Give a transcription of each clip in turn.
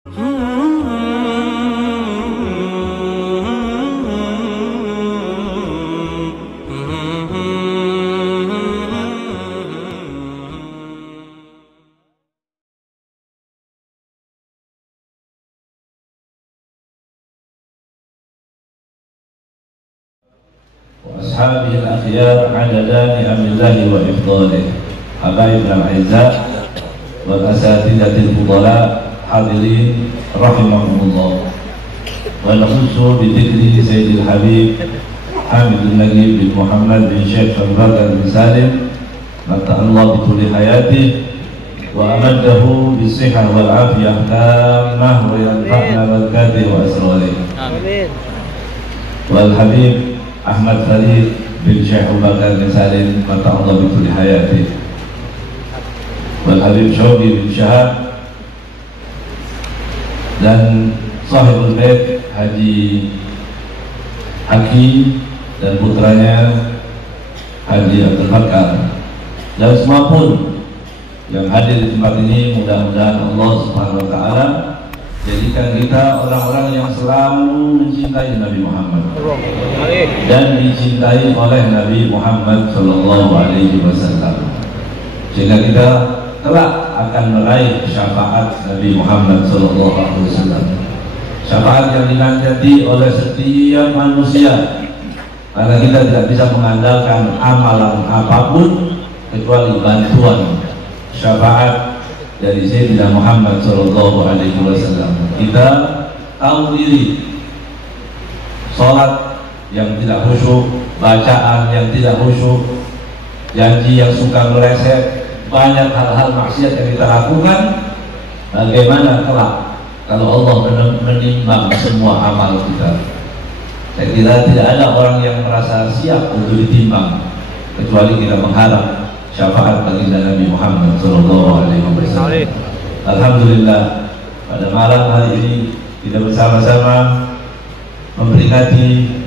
وأصحابه الأخيار عددا نعم الله وإفضاله. حبايبنا الأعزاء والأساتذة الفضلاء حاضرين رحمهم الله. ونخص بذكر سيد الحبيب حامد النجيب بن محمد بن شيخ البركة بن سالم متى الله بطول حياته وأمده بالصحة والعافية تامة وينفعنا بركاته وأسراره. والحبيب Ahmad Farid bin Syekh Abu Bakar bin Salim mata Allah bitul hayati. Wal Habib Syauqi bin Syahab dan Sahibul Bait Haji Haki dan putranya Haji Abdul Hakam dan semua pun yang hadir di tempat ini, mudah-mudahan Allah Subhanahu wa taala jadikan kita orang-orang yang selalu mencintai Nabi Muhammad dan dicintai oleh Nabi Muhammad Sallallahu Alaihi Wasallam, sehingga kita kelak akan meraih syafaat Nabi Muhammad Sallallahu Alaihi Wasallam, syafaat yang dinanti oleh setiap manusia, karena kita tidak bisa mengandalkan amalan apapun kecuali bantuan syafaat dari Sayyidina Muhammad Sallallahu Alaihi Wasallam. Kita tahu diri, sholat yang tidak khusyuk, bacaan yang tidak khusyuk, janji yang suka meleset, banyak hal-hal maksiat yang kita lakukan. Bagaimana kelak kalau Allah menimbang semua amal kita? Saya kira tidak ada orang yang merasa siap untuk ditimbang kecuali kita mengharap syafaat baginda Nabi Muhammad Sallallahu Alaihi Wasallam. Alhamdulillah, pada malam hari ini kita bersama-sama memperingati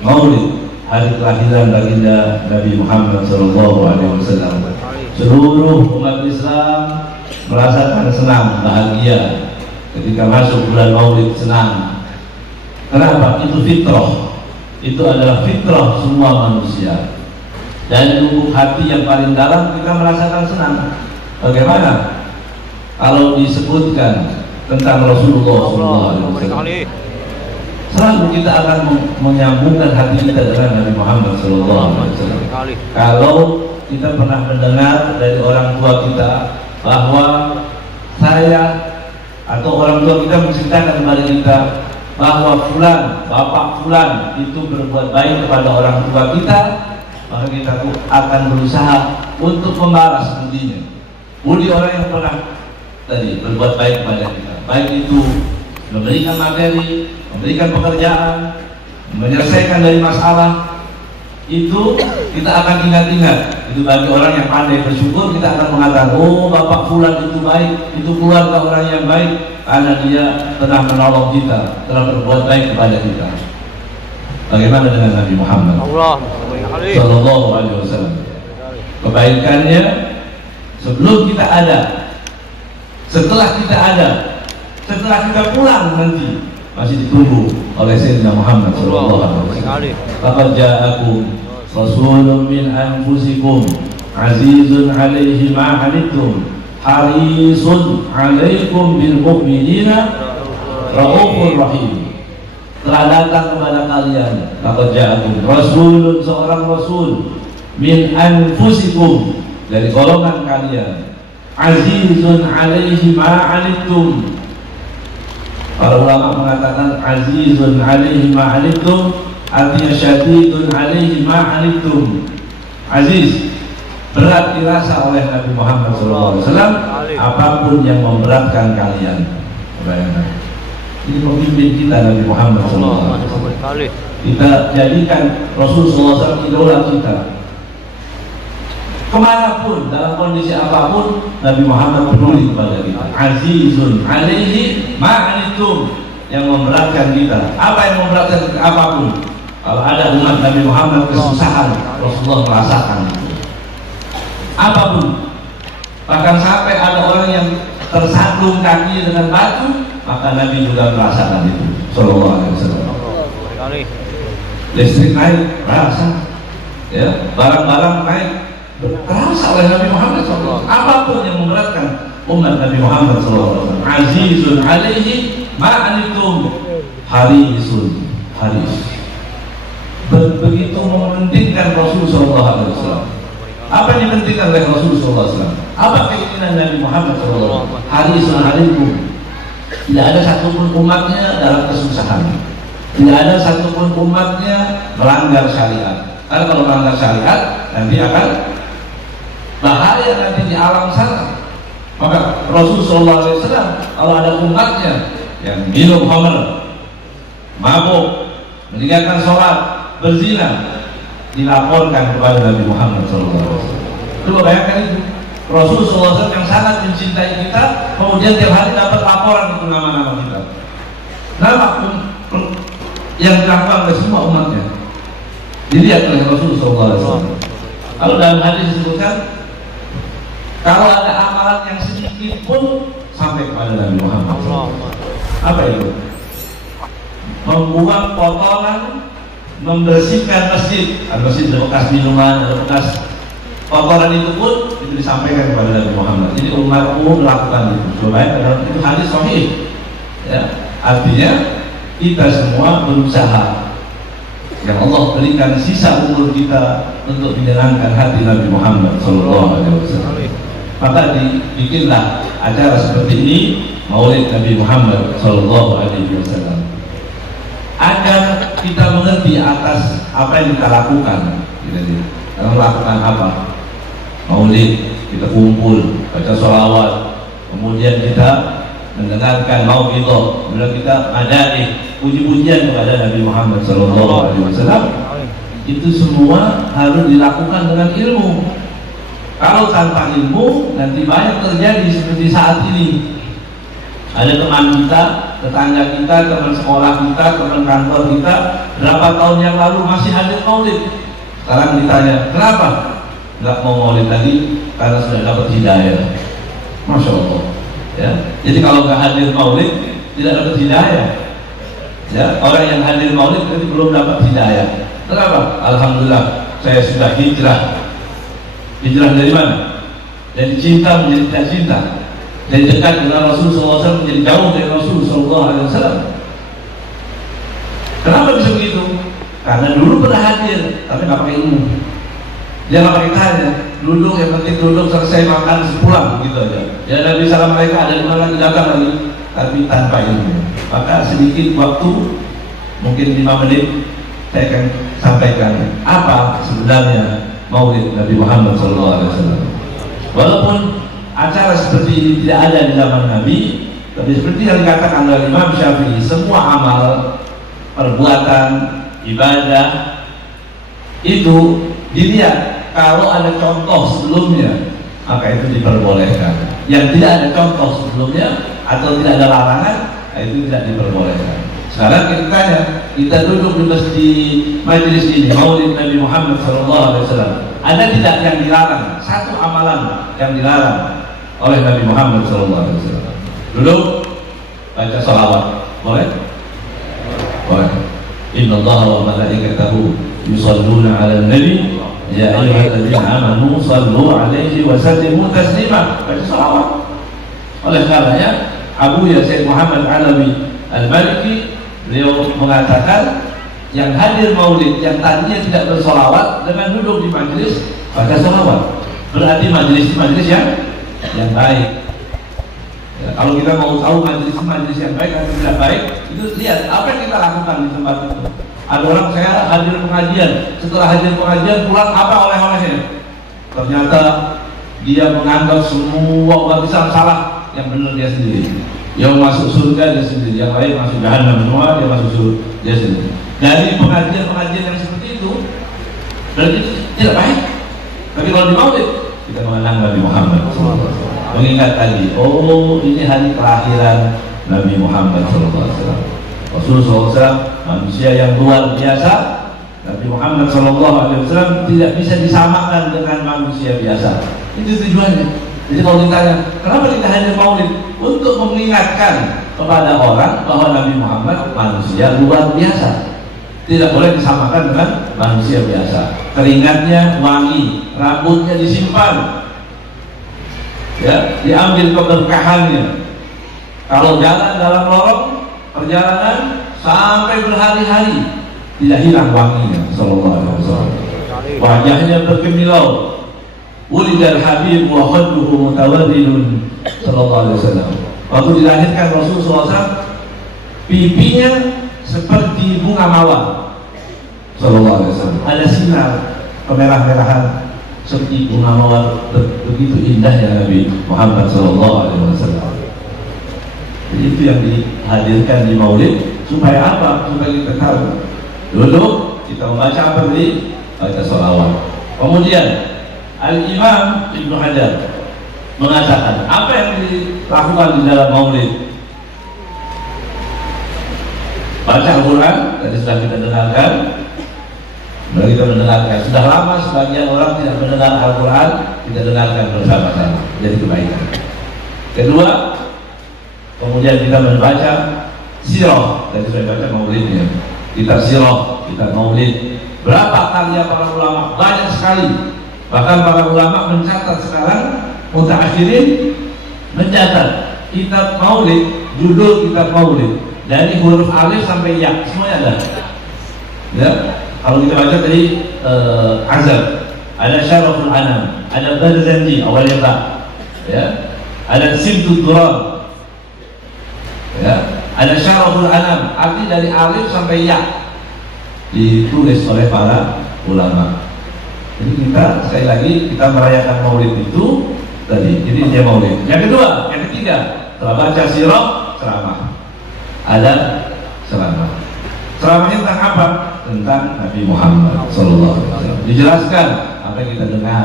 Maulid hari kelahiran baginda Nabi Muhammad Sallallahu Alaihi Wasallam. Seluruh umat Islam merasakan senang, bahagia ketika masuk bulan Maulid, senang. Kenapa? Itu fitrah. Itu adalah fitrah semua manusia. Dan lubuk hati yang paling dalam kita merasakan senang. Bagaimana kalau disebutkan tentang Rasulullah SAW? Selalu kita akan menyambungkan hati kita dengan Nabi Muhammad SAW. Kalau kita pernah mendengar dari orang tua kita bahwa saya atau orang tua kita menceritakan kepada kita bahwa fulan, bapak fulan itu berbuat baik kepada orang tua kita, maka kita akan berusaha untuk membalas budinya. Budi orang yang pernah tadi berbuat baik kepada kita, baik itu memberikan materi, memberikan pekerjaan, menyelesaikan dari masalah, itu kita akan ingat-ingat. Itu bagi orang yang pandai bersyukur, kita akan mengatakan, oh bapak fulan itu baik, itu keluarga orang yang baik, karena dia telah menolong kita, telah berbuat baik kepada kita. Bagaimana dengan Nabi Muhammad Sallallahu Alaihi Wasallam? Kebaikannya sebelum kita ada, setelah kita ada, setelah kita pulang nanti masih ditunggu oleh Sayyidina Muhammad Sallallahu Alaihi Wasallam. Laqad ja'akum rasulun min anfusikum azizun 'alaihi ma 'anittum harisun 'alaikum bil mu'minina raufur rahim. Telah datang kepada kalian, laqad ja'akum rasulun, seorang rasul min anfusikum, dari golongan kalian, azizun 'alaihi ma 'anittum. Para ulama mengatakan azizun 'alaihi ma 'anittum artinya syadidun 'alaihi ma 'anittum. Aziz, berat dirasa oleh Nabi Muhammad SAW apapun yang memberatkan kalian. Bayangkan, ini pemimpin kita Nabi Muhammad SAW. Kita jadikan Rasulullah SAW idola kita. Kemanapun, dalam kondisi apapun, Nabi Muhammad peduli kepada kita. Azizun 'alaihi ma 'anittum, yang memberatkan kita. Apa yang memberatkan kita? Apapun. Kalau ada umat Nabi Muhammad kesusahan, Rasulullah merasakan itu. Apapun. Bahkan sampai ada orang yang tersandung kaki dengan batu, maka Nabi juga merasakan itu. Sallallahu alaihi wasallam. Listrik naik, rasa. Ya, barang-barang naik, terasa oleh Nabi Muhammad SAW. Apapun yang memberatkan umat Nabi Muhammad SAW, azizun alaihi ma'anitum harisun haris. Begitu mementingkan Rasulullah SAW. Apa yang dipentingkan oleh Rasulullah SAW? Apa keinginan Nabi Muhammad SAW? Harisun alaikum. Tidak ada satupun umatnya dalam kesusahan. Tidak ada satupun umatnya melanggar syariat. Karena kalau melanggar syariat nanti akan bahaya nanti di alam sana. Maka Rasulullah SAW kalau ada umatnya yang minum khamr, mabuk, meninggalkan sholat, berzina, dilaporkan kepada Nabi Muhammad SAW. Coba bayangkan itu. Rasulullah SAW yang sangat mencintai kita, kemudian tiap hari dapat laporan itu nama-nama kita. Nama yang dilakukan oleh semua umatnya dilihat oleh Rasulullah SAW. Kalau dalam hadis disebutkan, kalau ada amalan yang sedikit pun sampai kepada Nabi Muhammad SAW. Apa itu? Membuang kotoran, membersihkan masjid. Masjid ada bekas minuman, ada bekas kotoran, itu pun itu disampaikan kepada Nabi Muhammad. Jadi umatku melakukan itu. Coba dalam itu hadis sahih. Ya, artinya kita semua berusaha yang Allah berikan sisa umur kita untuk menyenangkan hati Nabi Muhammad SAW. Maka dibikinlah acara seperti ini, Maulid Nabi Muhammad SAW, agar kita mengerti atas apa yang kita lakukan. Kita melakukan apa? Maulid, kita kumpul, baca sholawat, kemudian kita mendengarkan mau'izah, kemudian kita madaih, puji-pujian kepada Nabi Muhammad SAW. Itu semua harus dilakukan dengan ilmu. Kalau tanpa ilmu, nanti banyak terjadi seperti saat ini. Ada teman kita, tetangga kita, teman sekolah kita, teman kantor kita, berapa tahun yang lalu masih hadir maulid. Sekarang ditanya, kenapa? Nggak mau maulid lagi karena sudah dapat hidayah. Masya Allah. Ya, jadi kalau nggak hadir maulid tidak dapat hidayah. Ya, orang yang hadir maulid berarti belum dapat hidayah. Kenapa? Alhamdulillah saya sudah hijrah. Hijrah dari mana? Dari cinta menjadi tidak cinta, dari dekat dengan Rasulullah SAW menjadi jauh dari Rasulullah SAW. Kenapa bisa begitu? Karena dulu pernah hadir tapi nggak pakai ilmu. Dia nggak pakai tanya, duduk, yang penting duduk, selesai makan pulang begitu aja. Ya Nabi salam mereka ada di mana lagi, datang lagi, tapi tanpa ilmu. Maka sedikit waktu, mungkin 5 menit, saya akan sampaikan apa sebenarnya Maulid Nabi Muhammad SAW. Walaupun acara seperti ini tidak ada di zaman Nabi, tapi seperti yang dikatakan oleh Imam Syafi'i, semua amal, perbuatan, ibadah itu dilihat. Kalau ada contoh sebelumnya, maka itu diperbolehkan. Yang tidak ada contoh sebelumnya atau tidak ada larangan, itu tidak diperbolehkan. Sekarang kita tanya, kita duduk di majelis ini, Maulid Nabi Muhammad SAW, ada tidak yang dilarang? Satu amalan yang dilarang oleh Nabi Muhammad SAW. Duduk, baca sholawat, boleh? Boleh. Inna Allah wa malaikatahu yusalluna ala nabi ya ayyuhalladzina amanu sallu alaihi wa sallimu taslima. Baca sholawat. Oleh karenanya Abu Sayyid Muhammad Alawi Al-Maliki, beliau mengatakan yang hadir maulid yang tadinya tidak bersolawat dengan duduk di majelis baca solawat, berarti majelis yang baik. Ya, kalau kita mau tahu majelis yang baik atau tidak baik, itu lihat apa yang kita lakukan di tempat itu. Ada orang, saya hadir pengajian, setelah hadir pengajian pulang, apa oleh-olehnya? Ternyata dia menganggap semua umat Islam salah, yang benar dia sendiri. Yang masuk surga dia sendiri, yang lain masuk jahanam semua, dia masuk surga dia sendiri. Dari pengajian-pengajian yang seperti itu, berarti tidak baik. Tapi kalau di maulid, kita mengenang Nabi Muhammad SAW. Mengingat tadi, oh ini hari kelahiran Nabi Muhammad SAW. Rasulullah SAW manusia yang luar biasa. Nabi Muhammad SAW tidak bisa disamakan dengan manusia biasa. Itu tujuannya. Jadi kalau ditanya, kenapa kita hadir maulid? Untuk mengingatkan kepada orang bahwa Nabi Muhammad manusia luar biasa. Tidak boleh disamakan dengan manusia biasa. Keringatnya wangi, rambutnya disimpan, ya, diambil keberkahannya. Kalau jalan dalam lorong perjalanan sampai berhari-hari tidak hilang wanginya. Sallallahu alaihi wasallam. Wajahnya berkemilau. Ulidal Habib wa khadduhu mutawaddilun. Sallallahu alaihi wasallam. Waktu dilahirkan Rasulullah SAW, pipinya seperti bunga mawar. Sallallahu alaihi wasallam. Ada sinar kemerah-merahan seperti bunga mawar. Begitu indahnya Nabi Muhammad sallallahu alaihi wasallam. Jadi itu yang dihadirkan di Maulid supaya apa? Supaya kita tahu. Dulu kita membaca apa tadi? Baca sholawat. Kemudian Al-Imam Ibnu Hajar mengatakan apa yang dilakukan di dalam Maulid? Baca Al-Quran, tadi sudah kita dengarkan. Sudah kita mendengarkan. Sudah lama sebagian orang tidak mendengar Al-Quran, kita dengarkan bersama-sama. Jadi kebaikan. Kedua, kemudian kita membaca sirah. Tadi sudah baca Maulidnya. Kitab sirah, kitab Maulid. Berapa karya para ulama? Banyak sekali. Bahkan para ulama mencatat sekarang, mutaakhirin mencatat kitab Maulid, judul kitab Maulid dari huruf alif sampai ya, semuanya ada. Ya, kalau kita baca tadi Azab, ada Syaraful Anam, ada Barzanji awalnya Ba, ya, ada Simtud Durab, ya, ada Syaraful Anam, arti dari alif sampai ya, ditulis oleh para ulama. Jadi kita sekali lagi kita merayakan Maulid itu tadi. Jadi dia Maulid. Yang kedua, yang ketiga, setelah baca sirah, ceramah. Ada ceramah. Ceramahnya tentang apa? Tentang Nabi Muhammad sallallahu alaihi wasallam. Dijelaskan apa yang kita dengar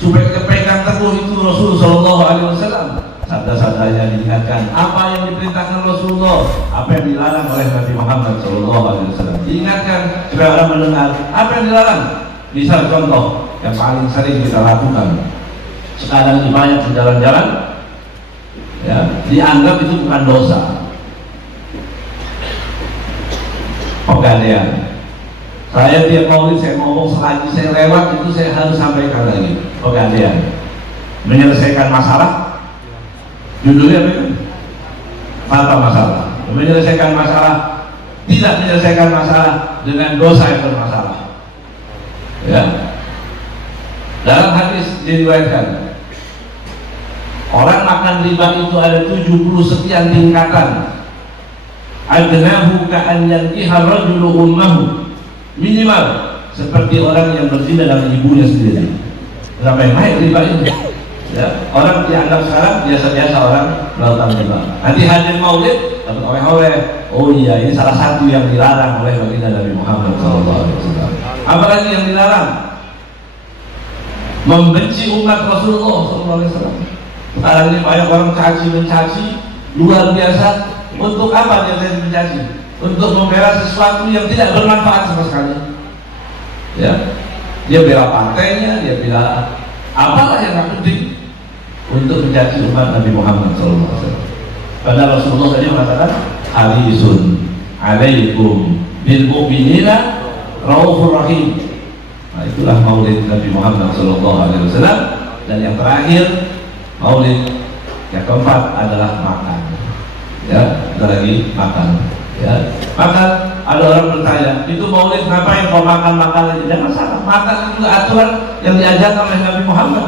supaya kita pegang teguh itu Rasul sallallahu alaihi wasallam. Sabda-sabdanya diingatkan, apa yang diperintahkan Rasulullah, apa yang dilarang oleh Nabi Muhammad sallallahu alaihi wasallam. Diingatkan supaya orang mendengar apa yang dilarang. Misal contoh yang paling sering kita lakukan sekarang ini banyak di jalan-jalan, ya, dianggap itu bukan dosa. Pegadaian. Saya tiap Maulid saya ngomong selagi saya lewat itu saya harus sampaikan lagi. Pegadaian. Menyelesaikan masalah. Judulnya apa itu? Apa masalah? Menyelesaikan masalah. Tidak menyelesaikan masalah dengan dosa yang bermasalah. Ya. Dalam hadis diriwayatkan orang makan riba itu ada 70 sekian tingkatan. Adnahu ka'an yankiha rajulu ummahu, minimal seperti orang yang berzina dengan ibunya sendiri. Sampai naik riba itu. Ya, orang dianggap sekarang biasa-biasa orang melakukan riba. Nanti hadir Maulid dapat oleh-oleh. Oh iya, ini salah satu yang dilarang oleh baginda Nabi Muhammad SAW. Apalagi yang dilarang? Membenci umat Rasulullah SAW. Sekarang ini banyak orang mencaci luar biasa. Untuk apa dia mencaci? Untuk membela sesuatu yang tidak bermanfaat sama sekali. Ya, dia bela partainya, dia bela apalah yang tidak penting untuk mencaci umat Nabi Muhammad SAW. Padahal Rasulullah tadi mengatakan, harisun alaikum bil mu'minina raufur rahim. Nah, itulah Maulid Nabi Muhammad SAW. Dan yang terakhir Maulid yang keempat adalah makan. Ya, kita lagi makan. Ya, makan. Ada orang bertanya, itu Maulid ngapain kau makan aja? Jangan salah, makan itu aturan yang diajarkan oleh Nabi Muhammad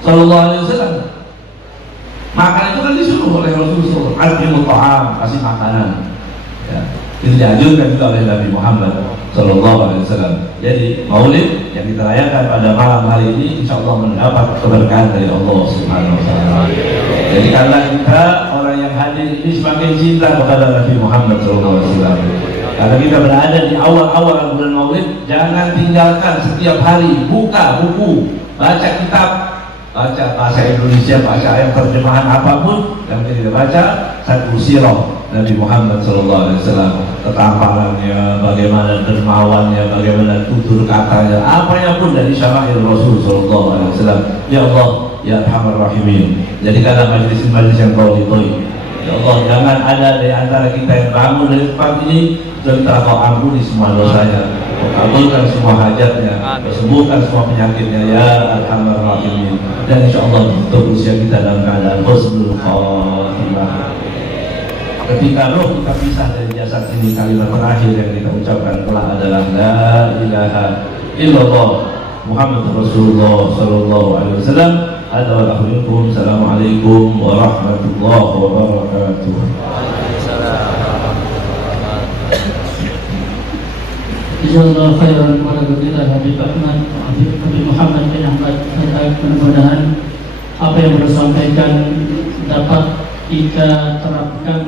SAW. Makan itu kan disuruh oleh Rasulullah. Al-Qimut ta'am, kasih makanan. Ya, itu dianjurkan juga oleh Nabi Muhammad SAW. Jadi Maulid yang kita rayakan pada malam hari ini, insya Allah mendapat keberkahan dari Allah Subhanahu Wa Taala. Jadi karena kita orang yang hadir ini semakin cinta kepada Nabi Muhammad SAW. Karena kita berada di awal-awal bulan Maulid, jangan tinggalkan setiap hari buka buku, baca kitab, baca bahasa Indonesia, baca ayat terjemahan apapun yang kita baca, satu sirah Nabi Muhammad SAW, ketampangannya, bagaimana dermawannya, bagaimana tutur katanya, apanya pun dari syama'il Rasul SAW. Ya Allah, ya Arhamar Rahimin, jadikanlah majlis-majlis yang kau ridhoi. Ya Allah, jangan ada dari antara kita yang bangun dari tempat ini serta Kau ampuni semua dosanya, kabulkan semua hajatnya, sembuhkan semua penyakitnya ya Arhamar Rahimin. Dan insya Allah tutup usia kita dalam keadaan husnul khatimah. Ketika roh kita pisah dari jasad ini, kalimat terakhir yang kita ucapkan telah adalah la ilaha illallah Muhammad Rasulullah sallallahu alaihi wasallam. Assalamualaikum warahmatullahi wabarakatuh. Jazakallahu khairan kepada kita Habib Ahmad, Habib Muhammad bin Ahmad. Mudah-mudahan apa yang disampaikan dapat kita terapkan